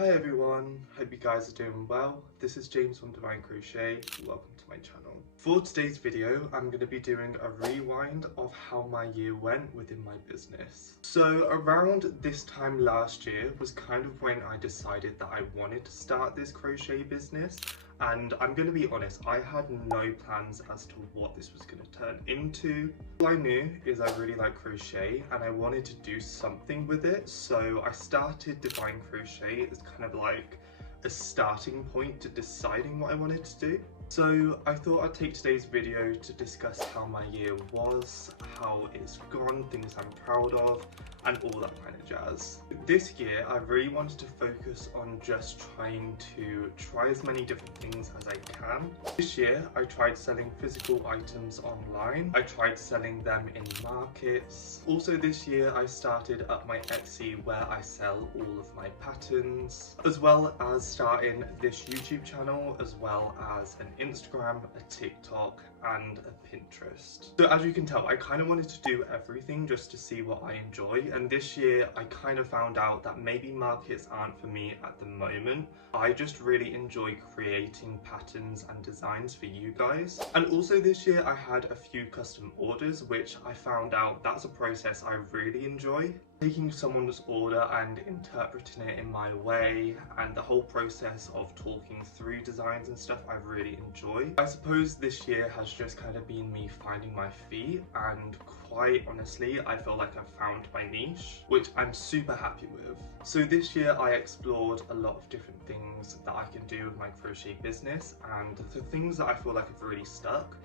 Hi everyone, hope you guys are doing well. This is James from Divine Crochet. Welcome to my channel. For today's video, I'm going to be doing a rewind of how my year went within my business. So around this time last year was kind of when I decided that I wanted to start this crochet business. And I'm going to be honest, I had no plans as to what this was going to turn into. All I knew is I really like crochet and I wanted to do something with it. So I started Divine Crochet as kind of like a starting point to deciding what I wanted to do. So I thought I'd take today's video to discuss how my year was, how it's gone, things I'm proud of, and all that kind of jazz. This year I really wanted to focus on just trying to try as many different things as I can. This year I tried selling physical items online, I tried selling them in markets. Also this year I started up my Etsy where I sell all of my patterns, as well as starting this YouTube channel, as well as an Instagram, a TikTok, and a Pinterest. So as you can tell, I kind of wanted to do everything just to see what I enjoy, and this year I kind of found out that maybe markets aren't for me at the moment. I just really enjoy creating patterns and designs for you guys. And also this year I had a few custom orders, which I found out that's a process I really enjoy. Taking someone's order and interpreting it in my way, and the whole process of talking through designs and stuff I really enjoy. I suppose this year has just kind of been me finding my feet, and quite honestly I feel like I've found my niche, which I'm super happy with. So this year I explored a lot of different things that I can do with my crochet business, and the things that I feel like have really stuck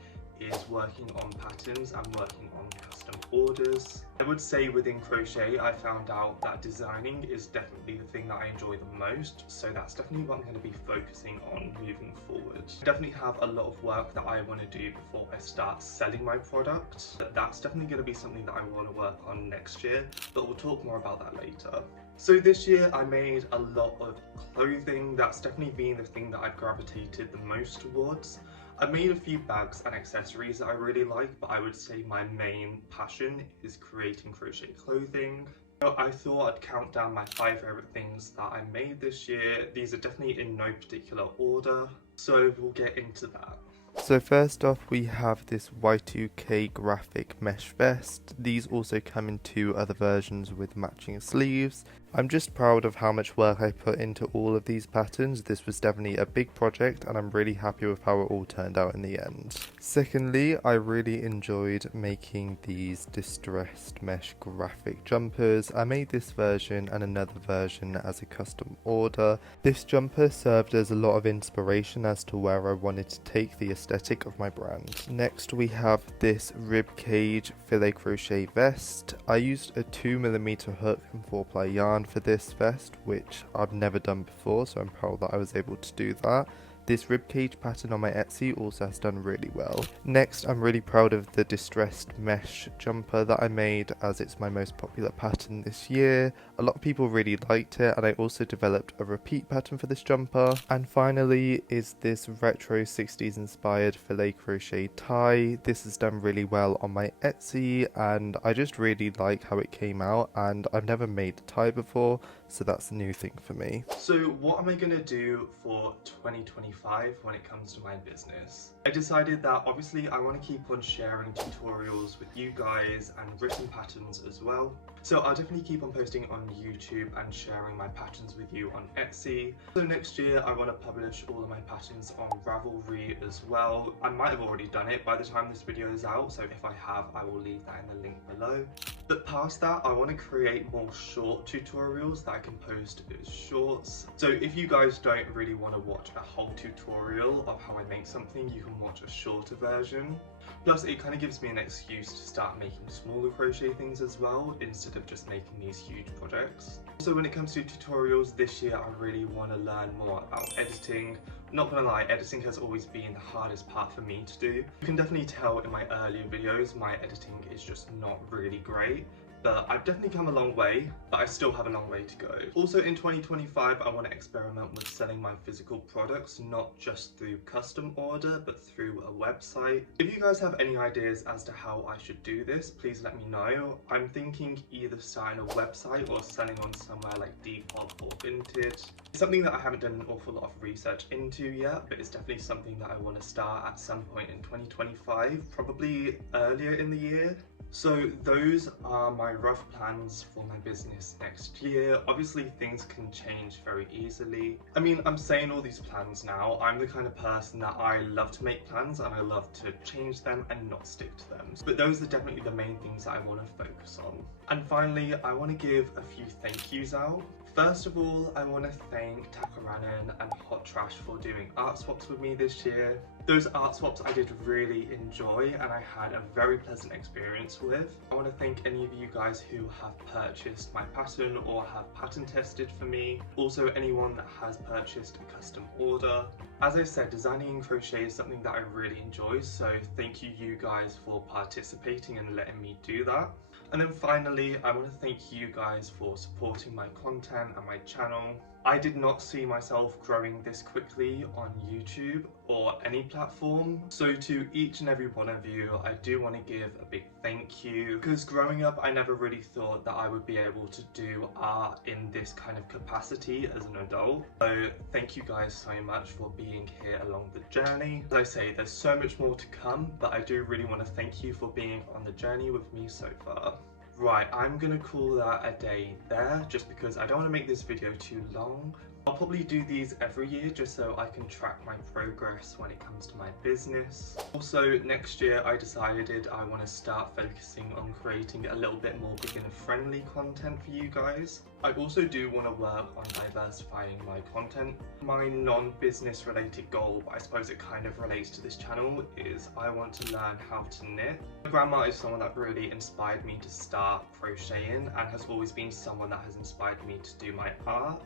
is working on patterns and working on custom orders. I would say within crochet I found out that designing is definitely the thing that I enjoy the most, so that's definitely what I'm going to be focusing on moving forward. I definitely have a lot of work that I want to do before I start selling my product. That's definitely going to be something that I want to work on next year, but we'll talk more about that later. So this year I made a lot of clothing. That's definitely been the thing that I've gravitated the most towards. I made a few bags and accessories that I really like, but I would say my main passion is creating crochet clothing. So I thought I'd count down my 5 favourite things that I made this year. These are definitely in no particular order, so we'll get into that. So first off we have this Y2K graphic mesh vest. These also come in 2 other versions with matching sleeves. I'm just proud of how much work I put into all of these patterns. This was definitely a big project and I'm really happy with how it all turned out in the end. Secondly, I really enjoyed making these distressed mesh graphic jumpers. I made this version and another version as a custom order. This jumper served as a lot of inspiration as to where I wanted to take the aesthetic of my brand. Next we have this ribcage filet crochet vest. I used a 2mm hook and 4-ply yarn for this vest, which I've never done before, so I'm proud that I was able to do that. This ribcage pattern on my Etsy also has done really well. Next, I'm really proud of the distressed mesh jumper that I made, as it's my most popular pattern this year. A lot of people really liked it, and I also developed a repeat pattern for this jumper. And finally is this retro 60s inspired filet crochet tie. This has done really well on my Etsy, and I just really like how it came out, and I've never made a tie before, so that's a new thing for me. So what am I going to do for 2025 when it comes to my business? I decided that obviously I want to keep on sharing tutorials with you guys and written patterns as well. So I'll definitely keep on posting on YouTube and sharing my patterns with you on Etsy. So next year I want to publish all of my patterns on Ravelry as well. I might have already done it by the time this video is out, so if I have, I will leave that in the link below. But past that, I want to create more short tutorials that I can post as shorts. So if you guys don't really want to watch a whole tutorial of how I make something, you can watch a shorter version. Plus it kind of gives me an excuse to start making smaller crochet things as well, instead of just making these huge projects. So when it comes to tutorials this year, I really want to learn more about editing. Not gonna lie, editing has always been the hardest part for me to do. You can definitely tell in my earlier videos my editing is just not really great, but I've definitely come a long way, but I still have a long way to go. Also in 2025, I want to experiment with selling my physical products, not just through custom order, but through a website. If you guys have any ideas as to how I should do this, please let me know. I'm thinking either starting a website or selling on somewhere like Depop or Vinted. It's something that I haven't done an awful lot of research into yet, but it's definitely something that I want to start at some point in 2025, probably earlier in the year. So those are my rough plans for my business next year. Obviously things can change very easily. I mean, I'm saying all these plans now. I'm the kind of person that I love to make plans and I love to change them and not stick to them. But those are definitely the main things that I want to focus on. And finally, I want to give a few thank yous out. First of all, I want to thank Takaranen and Hot Trash for doing art swaps with me this year. Those art swaps I did really enjoy and I had a very pleasant experience with. I want to thank any of you guys who have purchased my pattern or have pattern tested for me. Also anyone that has purchased a custom order. As I said, designing in crochet is something that I really enjoy, so thank you guys for participating and letting me do that. And then finally, I want to thank you guys for supporting my content and my channel. I did not see myself growing this quickly on YouTube or any platform. So to each and every one of you, I do want to give a big thank you, because growing up, I never really thought that I would be able to do art in this kind of capacity as an adult. So thank you guys so much for being here along the journey. As I say, there's so much more to come, but I do really want to thank you for being on the journey with me so far. Right, I'm gonna call that a day there, just because I don't want to make this video too long. I'll probably do these every year just so I can track my progress when it comes to my business. Also, next year I decided I want to start focusing on creating a little bit more beginner-friendly content for you guys. I also do want to work on diversifying my content. My non-business related goal, but I suppose it kind of relates to this channel, is I want to learn how to knit. My grandma is someone that really inspired me to start crocheting and has always been someone that has inspired me to do my art.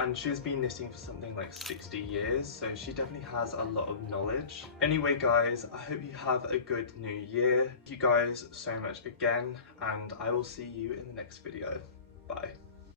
And she's been knitting for something like 60 years, so she definitely has a lot of knowledge. Anyway guys, I hope you have a good new year. Thank you guys so much again, and I will see you in the next video. Bye.